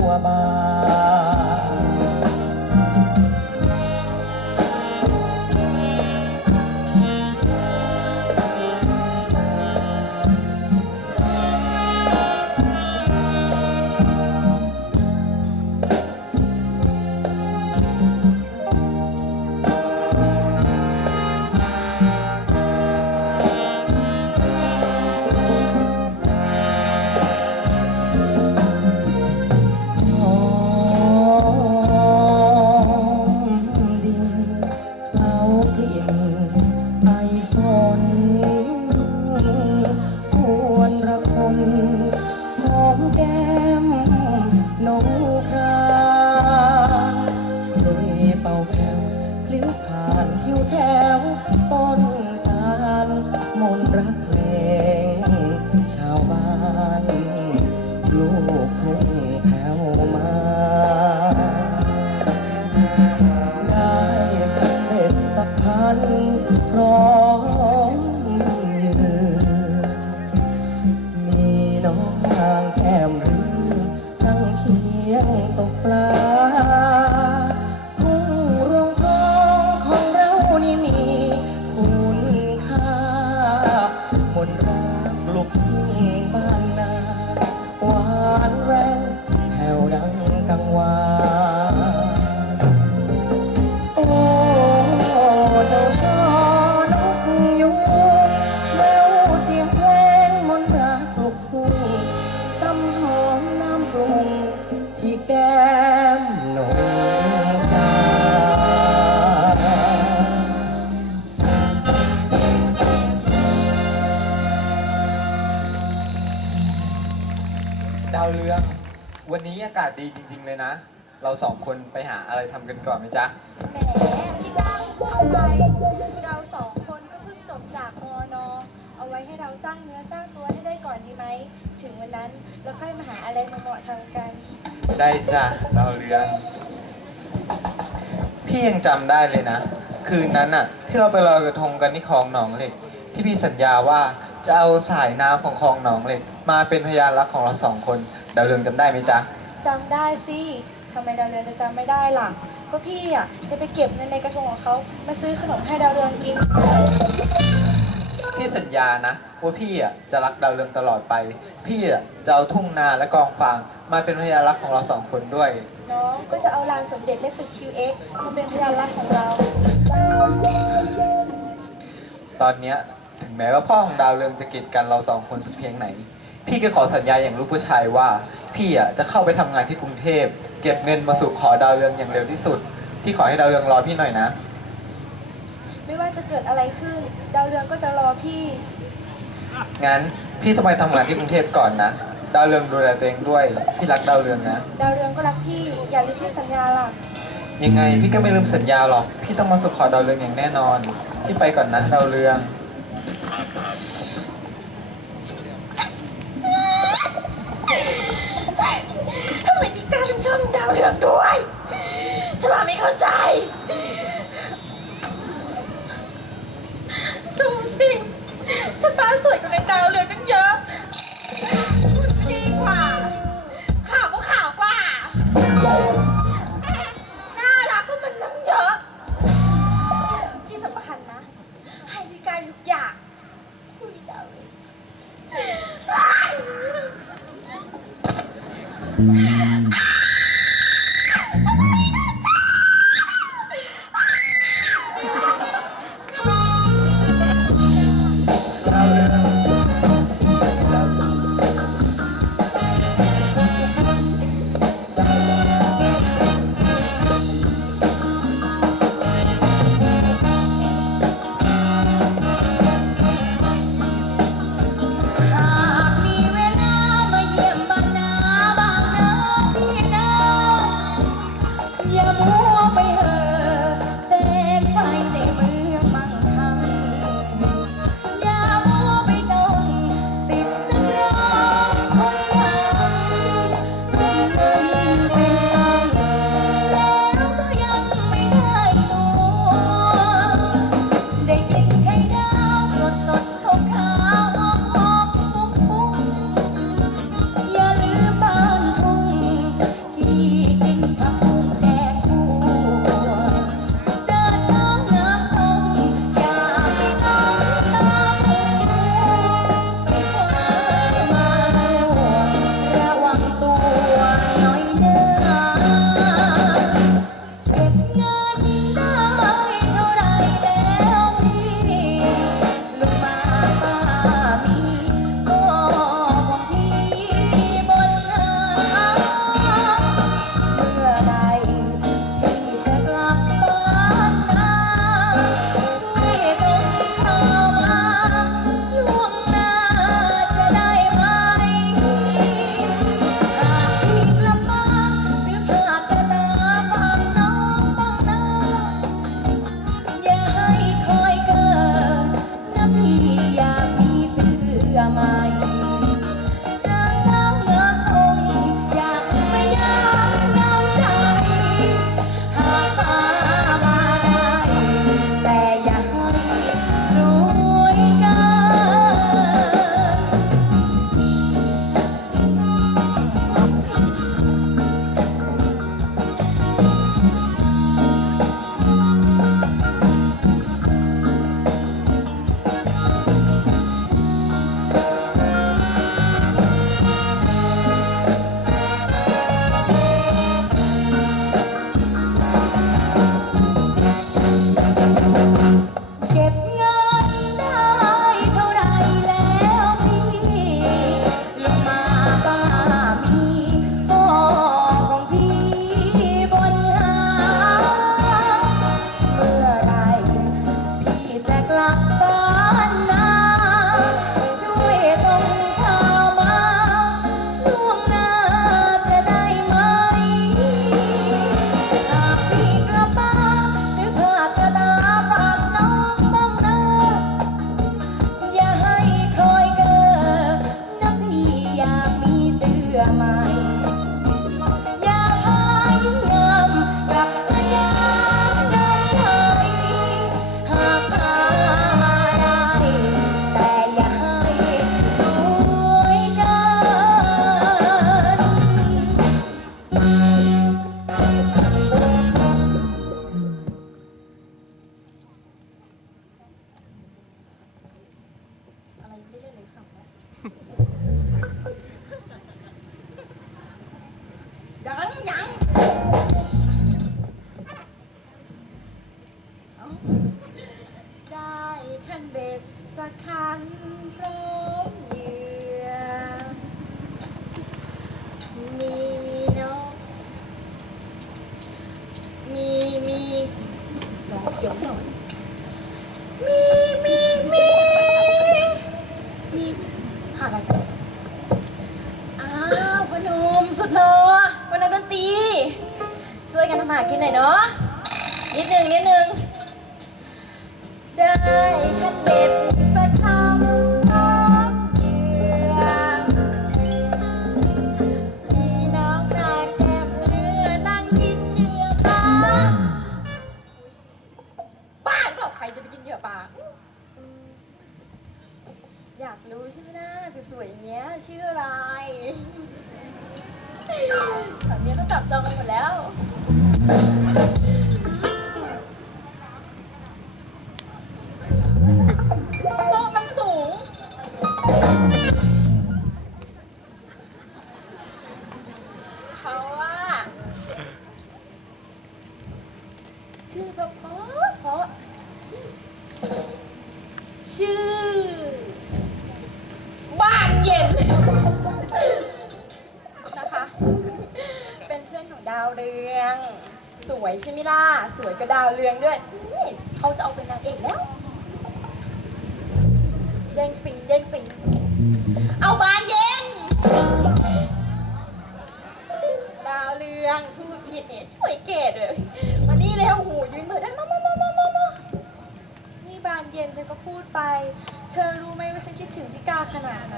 บัวบาน ลิ้วผ่านทิวแถวต้นจานมนรักเธอากาศดีจริง ๆ เลยนะ เราสองคนไปหาอะไรทำกันก่อนไหมจ๊ะ แหมพี่ดาวพูดไปเราสองคนก็เพิ่งจบจากมอนอเอาไว้ให้เราสร้างเนื้อสร้างตัวให้ได้ก่อนดีไหม ถึงวันนั้นเราค่อยมาหาอะไรเหมาะๆทำกัน ได้จ้ะดาวเรืองพี่ยังจำได้เลยนะ คืนนั้นน่ะ ที่เราไปลอยกระทงกันที่คลองหนองเหล็ก ที่พี่สัญญาว่าจะเอาสายน้ำของคลองหนองเหล็ก มาเป็นพยานรักของเราสองคนดาวเรืองจำได้ไหมจ๊ะ จำได้สิทำไมดาวเรืองจะจำไม่ได้ล่ะก็พี่อะจะไปเก็บเงินในกระทงของเขามาซื้อขนมให้ดาวเรืองกิน พี่สัญญานะว่าพี่อะจะรักดาวเรืองตลอดไป พี่อะจะเอาทุ่งนาและกองฟางมาเป็นพยานรักของเราสองคนด้วย น้องก็จะเอาลานสมเด็จและตึก QX มาเป็นพยานรักของเรา ตอนเนี้ยถึงแม้ว่าพ่อของดาวเรืองจะกีดกันเราสองคนสักเพียงไหน พี่ก็ขอสัญญาอย่างลูกผู้ชายว่า พี่อะจะเข้าไปทำงานที่กรุงเทพ เก็บเงินมาสู่ขอดาวเรืองอย่างเร็วที่สุด พี่ขอให้ดาวเรืองรอพี่หน่อยนะ ไม่ว่าจะเกิดอะไรขึ้น ดาวเรืองก็จะรอพี่ งั้นพี่จะไปทำงานที่กรุงเทพก่อนนะ ดาวเรืองดูแลตัวเองด้วย พี่รักดาวเรืองนะ ดาวเรืองก็รักพี่ อย่าลืมที่สัญญาล่ะ ยังไงพี่ก็ไม่ลืมสัญญาหรอก พี่ต้องมาสู่ขอดาวเรืองอย่างแน่นอน พี่ไปก่อนนะดาวเรือง คันเบ็ดสักคันพร้อมเหยื่อ มีนาะมีมีลองเขียนหน่อยมีมีมีมีขาดอะไรอ้าวพนมสุดหล่อวันนักดนตรี ช่วยกันทำมาหากินหน่อยเนาะนิดนึงนิดนึง โต๊ะมันสูง เขาว่า ชื่อเพาะเพราะเพราะชื่อ บ้านเย็น นะคะ เป็นเพื่อนของดาวเรือง สวยใช่ไหมล่ะ สวยก็ดาวเรืองด้วยนี่เขาจะเอาเป็นนางเอกแล้วแย่งซีแย่งซีเอาบานเย็น ดาวเรืองพูดผิดเนี่ยช่วยเกดเลยมานี่เร็วหูยืนเหมือนได้มามามามามามานี่บานเย็นเธอก็พูดไป เธอรู้ไหมว่าฉันคิดถึงพี่กาขนาดไหน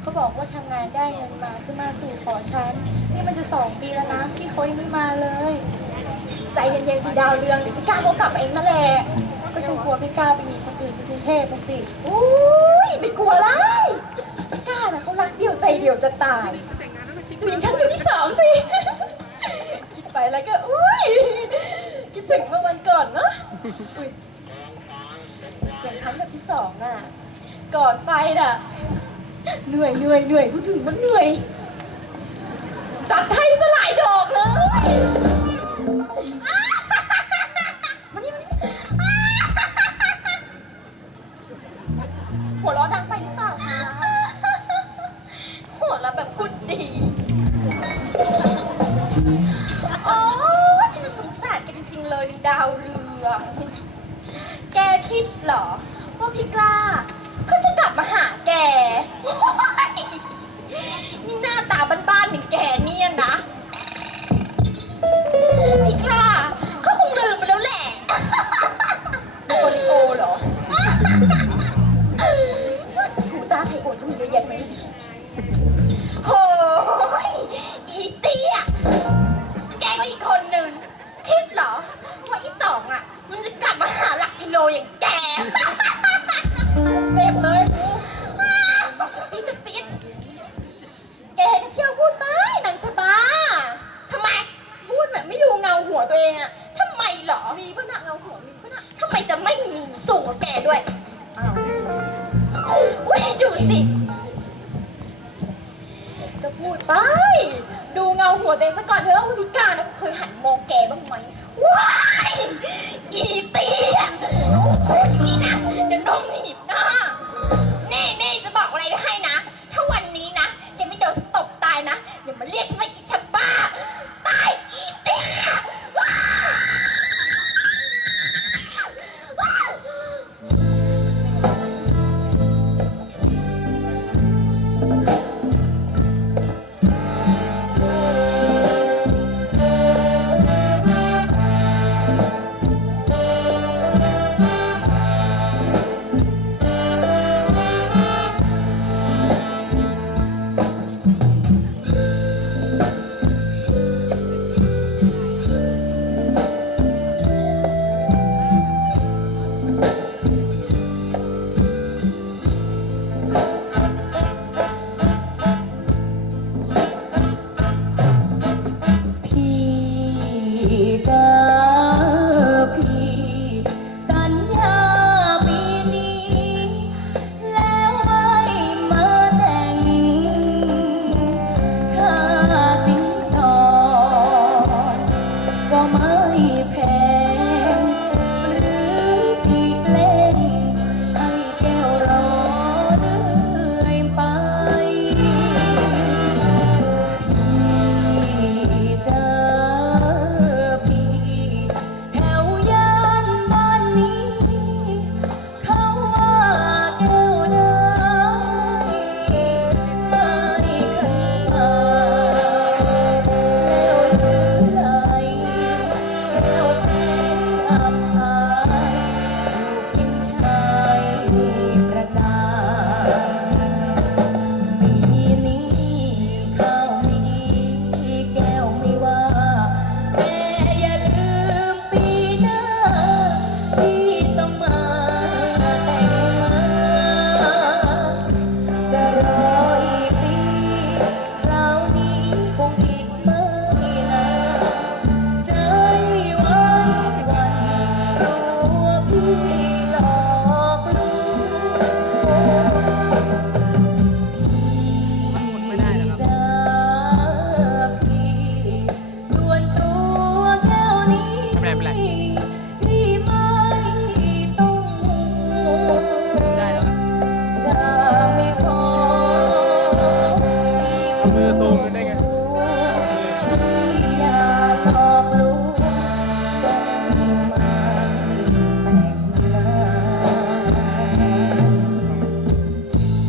เขาบอกว่าทำงานได้เงินมาจะมาสู่ขอฉัน นี่มันจะสองปีแล้วนะพี่เขายังไม่มาเลย ใจเย็นๆสิดาวเรืองเดี๋ยวพี่กาเขากลับมาเองนั่นแหละก็ฉันกลัวพี่กาไปมีคนอื่นที่กรุงเทพไปสิอุ้ยไม่กลัวไรพี่กาน่ะเขารักเดียวใจเดียวจะตายดูอย่างฉันอยู่ที่สองสิ คิดไปแล้วก็อุ้ยคิดถึงเมื่อวันก่อนเนอะอุ๊ยอย่างฉันกับที่สองน่ะก่อนไปน่ะเหนื่อยเหนื่อยเหนื่อยพูดถึงมันเหนื่อย จัดให้สลายดอกเลย มานี่มานี่หัวเราะดังไปหรือเปล่าคะหัวเราะแบบพูดดี โอ้ฉันสงสารแกจริงๆเลยดาวเรือง แกคิดเหรอ